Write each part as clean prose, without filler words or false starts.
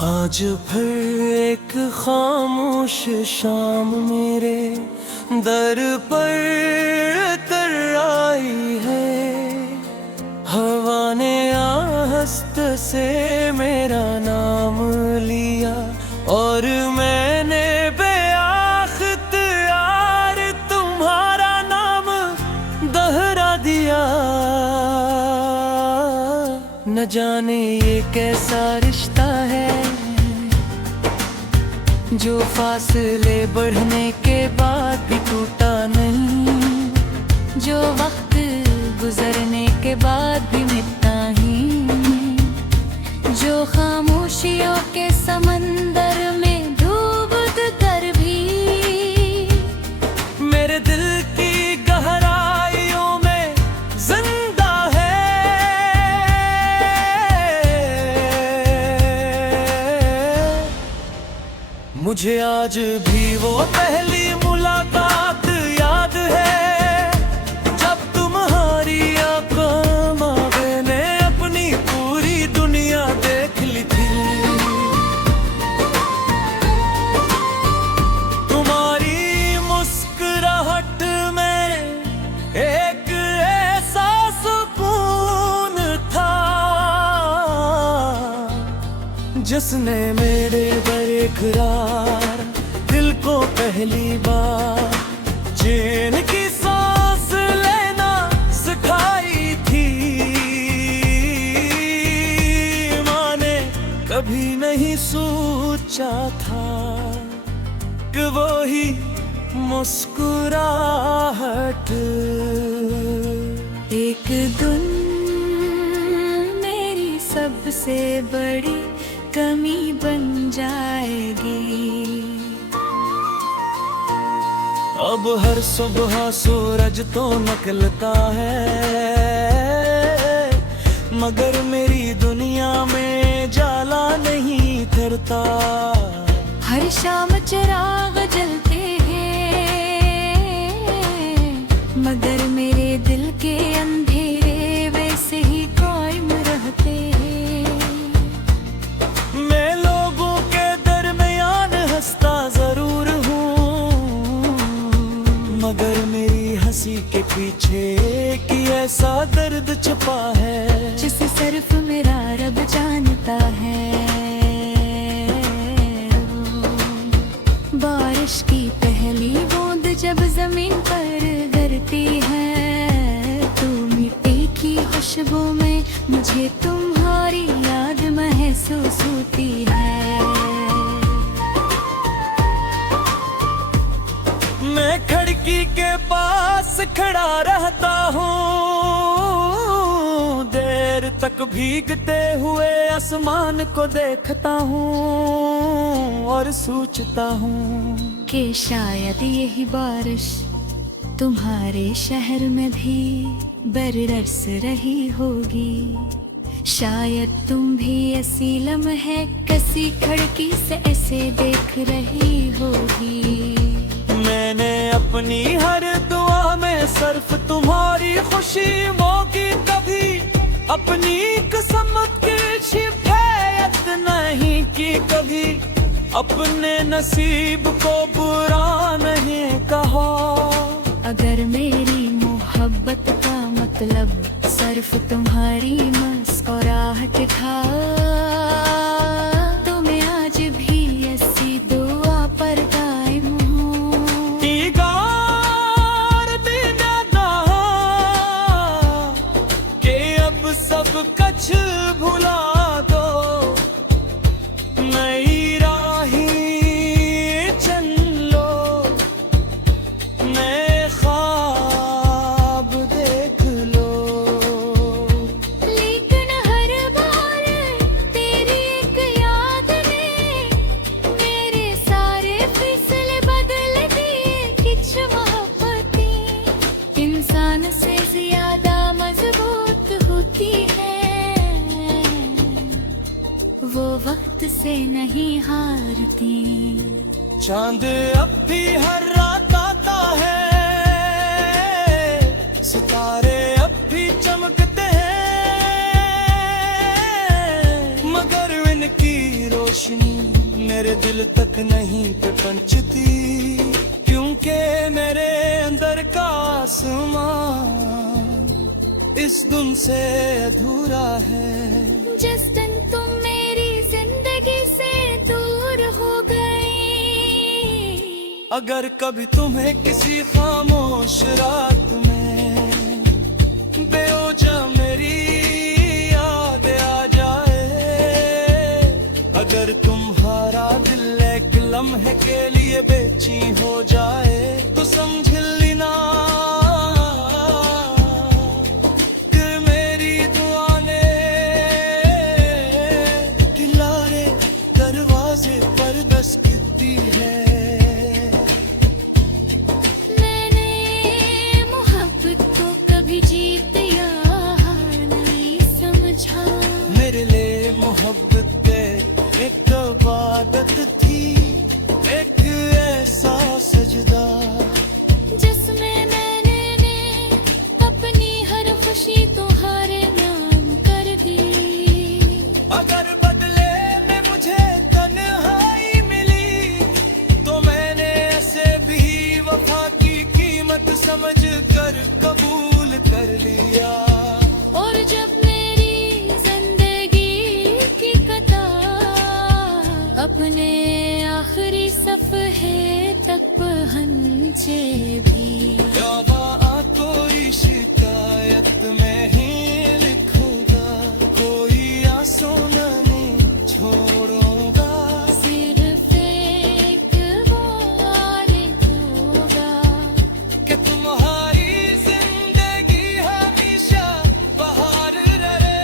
आज फिर एक खामोश शाम मेरे दर पर तर आई है। हवा ने आहस्त से मेरा नाम लिया और मैंने बेअख्तियार तुम्हारा नाम दोहरा दिया। न जाने ये कैसा रिश्ता है जो फासले बढ़ने के बाद भी टूटा नहीं, जो वक्त गुजरने के बाद भी मिटता ही, जो खामोशियों के समंदर में डूब कर भी मेरे दिल की गहराइयों में जिंदा है। मुझे आज भी वो पहली मुलाकात याद है जब तुम्हारी आंखों में मैंने अपनी पूरी दुनिया देख ली थी। तुम्हारी मुस्कुराहट में एक ऐसा सुकून था जिसने मेरे बेकरार दिल को पहली बार चैन की सांस लेना सिखाई थी। मैंने कभी नहीं सोचा था कि वो ही मुस्कुराहट एक दिन मेरी सबसे बड़ी कमी बन जाएगी। अब हर सुबह सूरज तो निकलता है मगर मेरी दुनिया में जाला नहीं उतरता। हर शाम चिराग जलते हैं मगर मेरे दिल के अंधेरे वैसे ही कायम रहते हैं। मैं लोगों के दरमियान हंसता जरूर हूँ मगर मेरी हंसी के पीछे कि ऐसा दर्द छुपा है जिसे सिर्फ मेरा रब जानता है। बारिश की पहली बूंद जब जमीन पर गिरती है तो मिट्टी की खुशबू में मुझे तुम्हारी याद महसूस होती है। मैं खिड़की के पास खड़ा रहता हूँ देर तक भीगते हुए आसमान को देखता हूँ और सोचता हूँ कि शायद यही बारिश तुम्हारे शहर में भी बरस रही होगी। शायद तुम भी ऐसी लम्हे किसी खिड़की से ऐसे देख रही होगी। मैंने अपनी हर दुआ में सिर्फ तुम्हारी खुशी की कभी अपनी किस्मत की शिकायत नहीं की। कभी अपने नसीब को बुरा नहीं कहा। अगर मेरी मोहब्बत का मतलब सिर्फ तुम्हारी मुस्कुराहट था तो मैं आज भी ऐसी दुआ पर कायम हूँ। दीगार बिना के अब सब कुछ भुला दो। नई राहें चल लो नए ख्वाब देख लो। लेकिन हर बार तेरी एक याद ने मेरे सारे फैसले बदल दिए। कुछ मोहब्बतें इंसान से ज्यादा मजबूत होती है। वो वक्त से नहीं हारती। चांद अब भी हर रात आता है सितारे अब भी चमकते हैं मगर इनकी रोशनी मेरे दिल तक नहीं पे पहुंचती, क्योंकि मेरे अंदर का आसमान इस धुन से अधूरा है। जस्टिन तुम मेरी जिंदगी से दूर हो गए। अगर कभी तुम्हें किसी खामोश रात में बेवजह मेरी याद आ जाए, अगर तुम्हारा दिल एक लम्हे के लिए बेचैन हो जाए, तो समझ लेना कि मेरी दुआ ने किनारे दरवाजे पर दस्तक दी है। मैंने मोहब्बत को कभी जीत या हार नहीं समझा। मेरे लिए मोहब्बत एक इबादत थी, एक ऐसा सजदा जिसमें मैंने अपनी हर खुशी तुम्हारे नाम कर दी। अगर बदले में मुझे तन्हाई मिली, तो मैंने ऐसे भी वफा की कीमत समझ कर कबूल कर लिया। और जब मेरी जिंदगी की कतार अपने आखिरी सफ़हे तक पहुंचे भी, या कोई शिकायत में ही लिखूंगा, कोई आंसू नहीं छोड़ूंगा, सिर्फ एक वो आलिंग होगा कि तुम्हारी जिंदगी हमेशा बाहर रहे,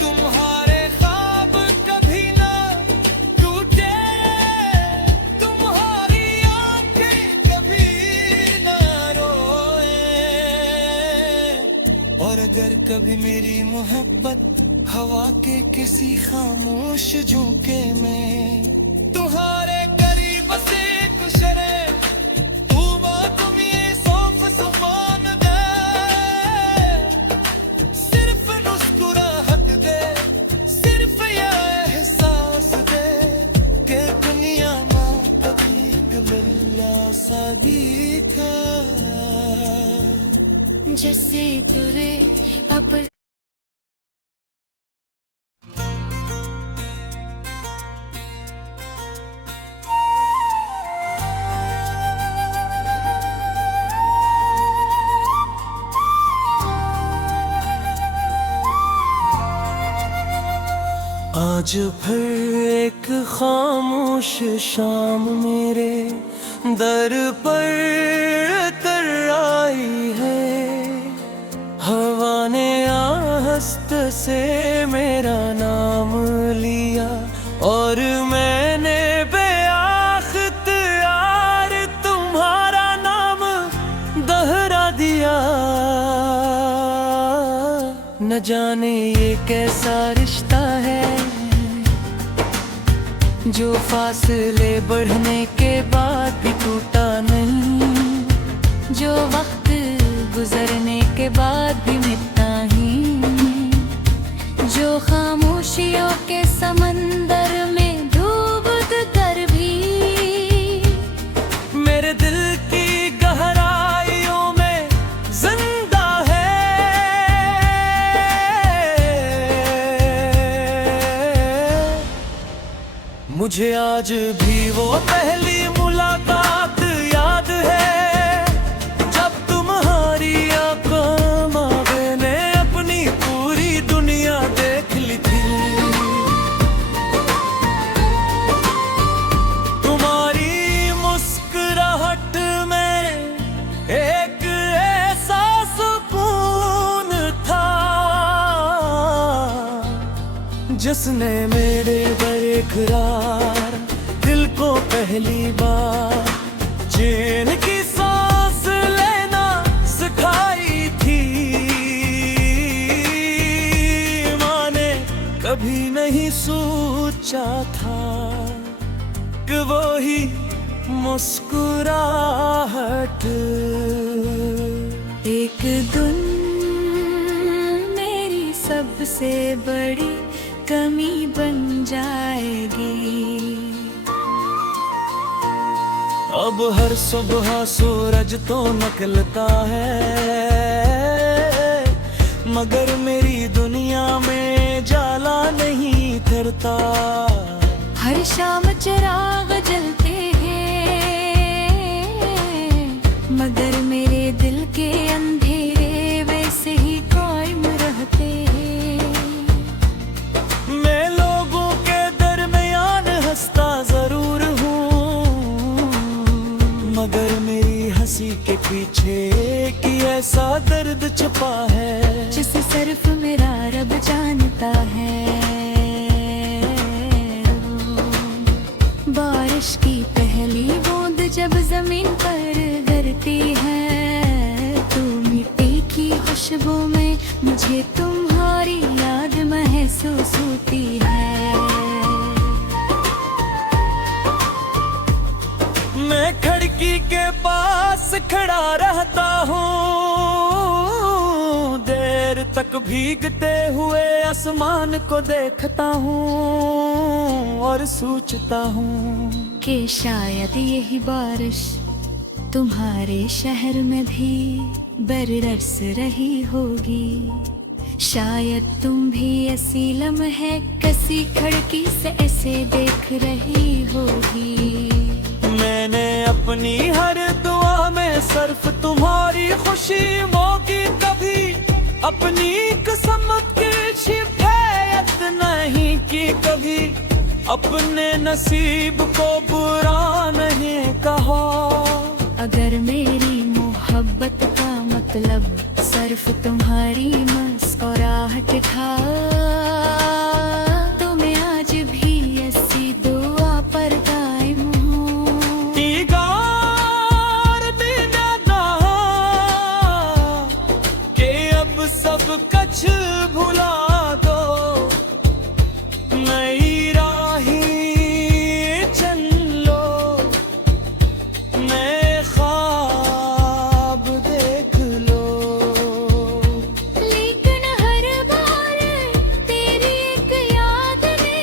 तुम्हारे ख्वाब कभी ना टूटे, तुम्हारी आंखें कभी ना रोए। और अगर कभी मेरी मोहब्बत हवा के किसी खामोश झोंके में तुम्हारे करीब से गुजरे, तुम ये सौंफ सुभान दे, सिर्फ मुस्कुराहट दे, सिर्फ ये एहसास दे कि दुनिया में कभी मिलना सदी था। जैसे तुरे अपन आज फिर एक खामोश शाम मेरे दर पर तर आई है, हवा ने आहस्त से मेरा नाम लिया, और मैंने बेअख्तियार तुम्हारा नाम दोहरा दिया। न जाने ये कैसा रिश्ता है जो फासले बढ़ने के बाद भी टूटा नहीं, जो वक्त गुजरने के बाद भी मिटता ही, जो खामोशियों के समंदर में डूब कर भी मेरे दिल की गहराइयों में जिंदा है। मुझे आज भी वो पहली मुलाकात याद है, जब तुम्हारी आंखों में मैंने अपनी पूरी दुनिया देख ली थी। तुम्हारी मुस्कुराहट में एक ऐसा सुकून था जिसने मेरे बेकरार दिल को पहली बार चैन की सांस लेना सिखाई थी। माने कभी नहीं सोचा था कि वो ही मुस्कुराहट एक धुन मेरी सबसे बड़ी कमी बन जाएगी। अब हर सुबह सूरज तो निकलता है, मगर मेरी दुनिया में जाला नहीं उतरता। हर शाम चिराग जलते हैं, मगर मेरे दिल के अंधेरे वैसे ही कायम रहते हैं। मैं लोगों के दरमियान हंसता जरूर हूँ, मगर मेरी हंसी के पीछे कि ऐसा दर्द छुपा है जिसे सिर्फ मेरा रब जानता है। बारिश की पहली बूंद जब जमीन पर गिरती है, तो मिट्टी की खुशबू में मुझे तुम्हारी याद महसूस होती है। मैं खिड़की के पास खड़ा रहता हूँ, देर तक भीगते हुए आसमान को देखता हूँ और सोचता हूँ कि शायद यही बारिश तुम्हारे शहर में भी बरस रही होगी। शायद तुम भी ऐसी लम्हे किसी खिड़की से ऐसे देख रही होगी। मैंने अपनी हर दुआ में सिर्फ तुम्हारी खुशी मोगी, कभी अपनी किस्मत की शिकायत नहीं की, कभी अपने नसीब को बुरा नहीं कहा। अगर मेरी मोहब्बत का मतलब सिर्फ तुम्हारी मुस्कुराहट था, तो मैं आज भी ऐसी दुआ पर कायम हूँ। दीगार बिना के अब सब कुछ भुला दो, नई राही चल लो, नए ख्वाब देख लो। लेकिन हर बार तेरी एक याद ने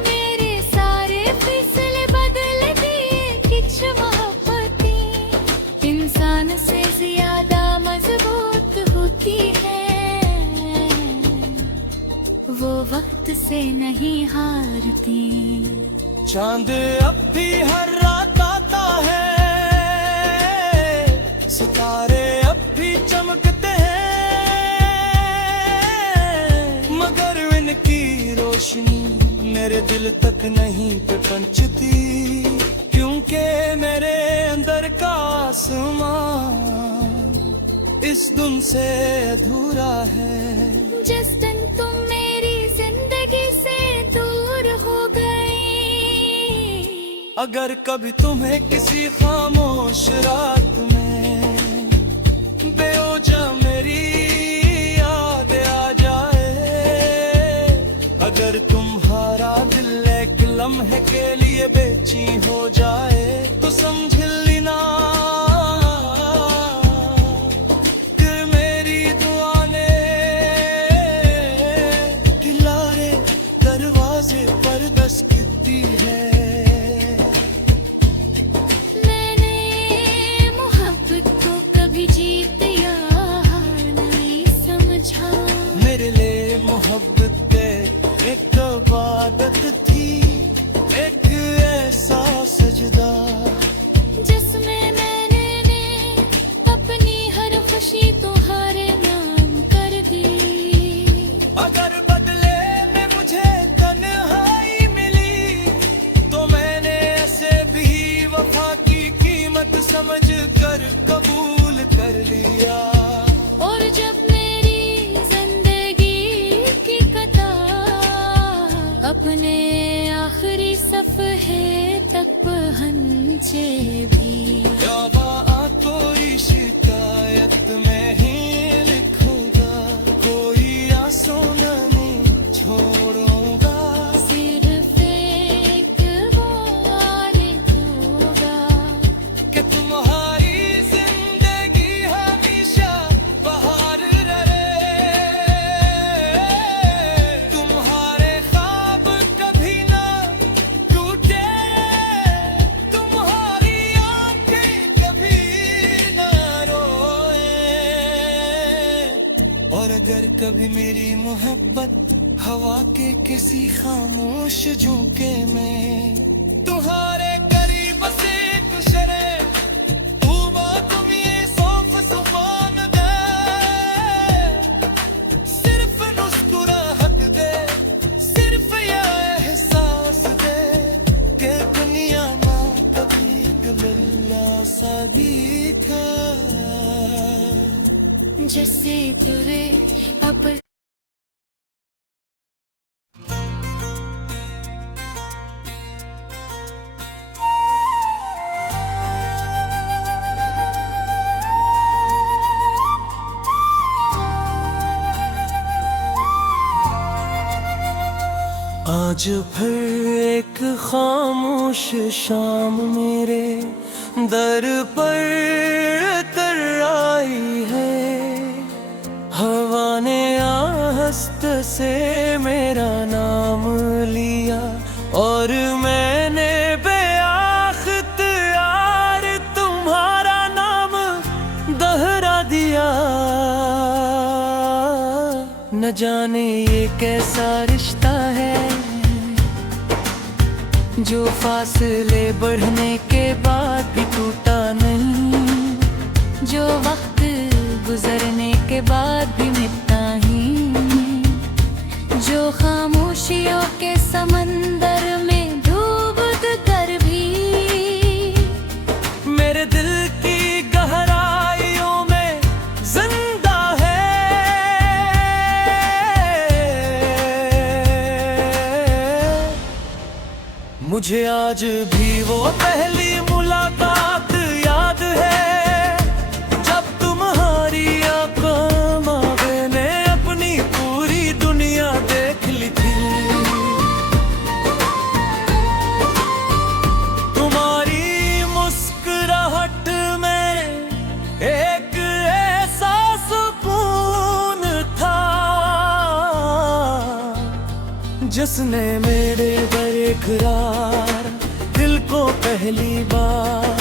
मेरे सारे फैसले बदल दिए। कुछ मोहब्बतें इंसान से ज्यादा मजबूत होती है, वो वक्त से नहीं हारती। चांद अब भी हर रात आता है, सितारे अब भी चमकते हैं, मगर इनकी रोशनी मेरे दिल तक नहीं पहुंचती, क्योंकि मेरे अंदर का आसमान इस धुन से अधूरा है। जिस दिन तुम मेरी जिंदगी से दूर हो गए, अगर कभी तुम्हें किसी खामोश रात में बेवजह मेरी याद आ जाए, अगर तुम्हारा दिल एक लम्हे के लिए बेचैन हो जाए, तो समझ लेना कि मेरी दुआ ने तुम्हारे दरवाजे पर दस्तक दी है। मेरे लिए मोहब्बत एक इबादत थी, एक ऐसा सजदा जिसमें मैंने अपनी हर खुशी तुम्हारे नाम कर दी। अगर बदले में मुझे तन्हाई मिली, तो मैंने ऐसे भी वफा की कीमत समझ कर कबूल कर लिया। और जब मेरी जिंदगी की कतार अपने अगर कभी मेरी मोहब्बत हवा के किसी खामोश झोंके में तुम्हारे करीब से गुजरे तुम ये सौंफ सुबान दे सिर्फ मुस्कुराहट दे सिर्फ ये एहसास दे कि दुनिया ना कभी मिलना सा दिखा जैसे तुरे अब आज फिर एक खामोश शाम मेरे दर पर तर आई है हवा ने आहस्त से मेरा नाम लिया और मैंने बेअख्तियार तुम्हारा नाम दोहरा दिया न जाने ये कैसा रिश्ता है जो फासले बढ़ने के बाद भी टूटा नहीं जो वक्त गुजरने के बाद भी मिटता ही जो खामोशियों के समंदर में डूब कर भी मेरे दिल की गहराइयों में जिंदा है मुझे आज भी वो पहली मुलाकात याद है जब तुम्हारी आंखों में मैंने अपनी पूरी दुनिया देख ली थी तुम्हारी मुस्कुराहट में एक ऐसा सुकून था जिसने मेरे बेकरार दिल को पहली बार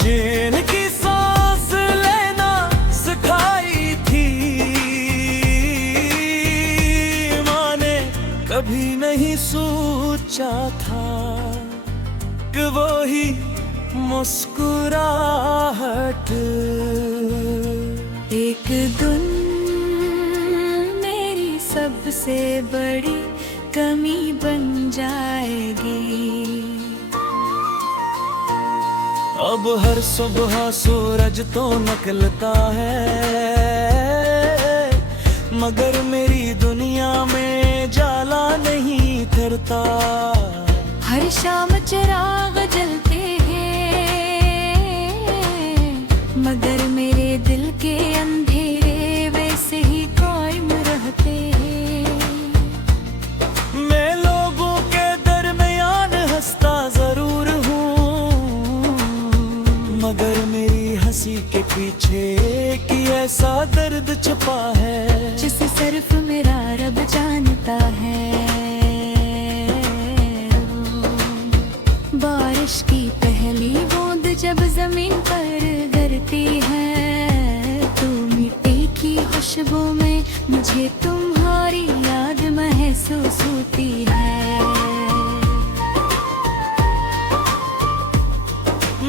चैन की सांस लेना सिखाई थी माने कभी नहीं सोचा था कि वो ही मुस्कुराहट एक दिन मेरी सबसे बड़ी कमी बन जाएगी अब हर सुबह सूरज तो निकलता है मगर मेरी दुनिया में जाला नहीं उतरता हर शाम चिराग जलते हैं मगर मेरे दिल के अंधेरे वैसे ही कायम रहते हैं मैं लोगों के दरमियान हंसता जरूर हूँ मगर मेरी हंसी के पीछे कि ऐसा दर्द छुपा है जिसे सिर्फ मेरा रब जानता है बारिश की पहली बूंद जब जमीन पर गिरती है तो मिट्टी की खुशबू में मुझे तुम्हारी याद महसूस होती है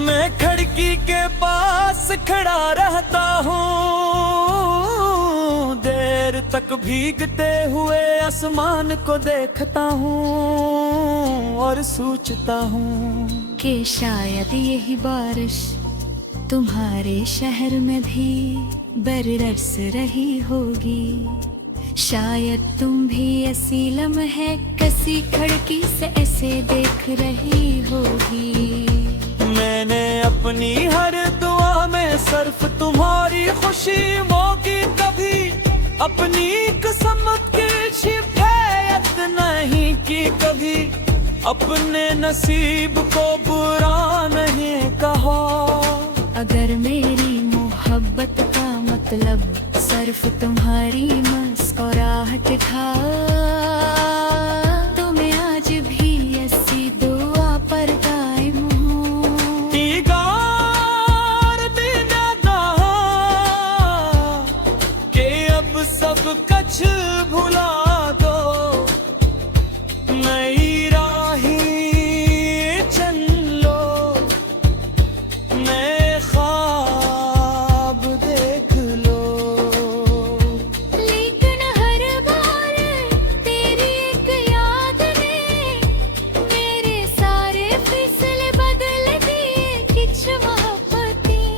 मैं खिड़की के पास खड़ा रहता हूँ देर तक भीगते हुए आसमान को देखता हूँ और सोचता हूँ कि शायद यही बारिश तुम्हारे शहर में भी बरस रही होगी शायद तुम भी ऐसी लम्हे किसी खिड़की से ऐसे देख रही होगी मैंने अपनी हर दुआ में सिर्फ तुम्हारी खुशी की कभी अपनी किस्मत की शिकायत नहीं की कभी अपने नसीब को बुरा नहीं कहा अगर मेरी मोहब्बत का मतलब सिर्फ तुम्हारी मुस्कुराहट था तो मैं आज भी ऐसी दुआ पर कायम हूँ दीगार बिना कि अब सब सच भुला दो, नई राहें चल लो, नए ख्वाब देख लो। लेकिन हर बार तेरी एक याद ने मेरे सारे फैसले बदल दिए। किच मोहब्बतें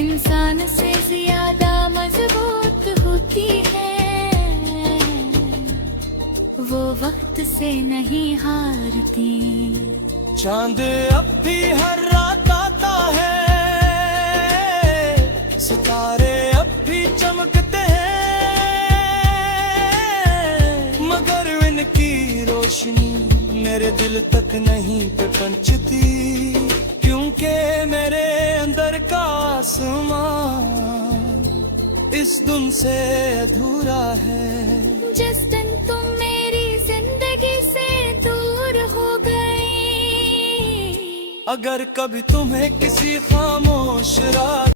इंसान से ज्यादा मजबूत होती है, वो वक्त से नहीं हारती। चांद अब भी हर रात आता है, सितारे अब भी चमकते हैं, मगर इनकी रोशनी मेरे दिल तक नहीं पे पहुंचती, क्योंकि मेरे अंदर का आसमान इस धुन से अधूरा है। जिस दिन तुम मेरी जिंदगी से दूर हो गए, अगर कभी तुम्हें किसी खामोश रात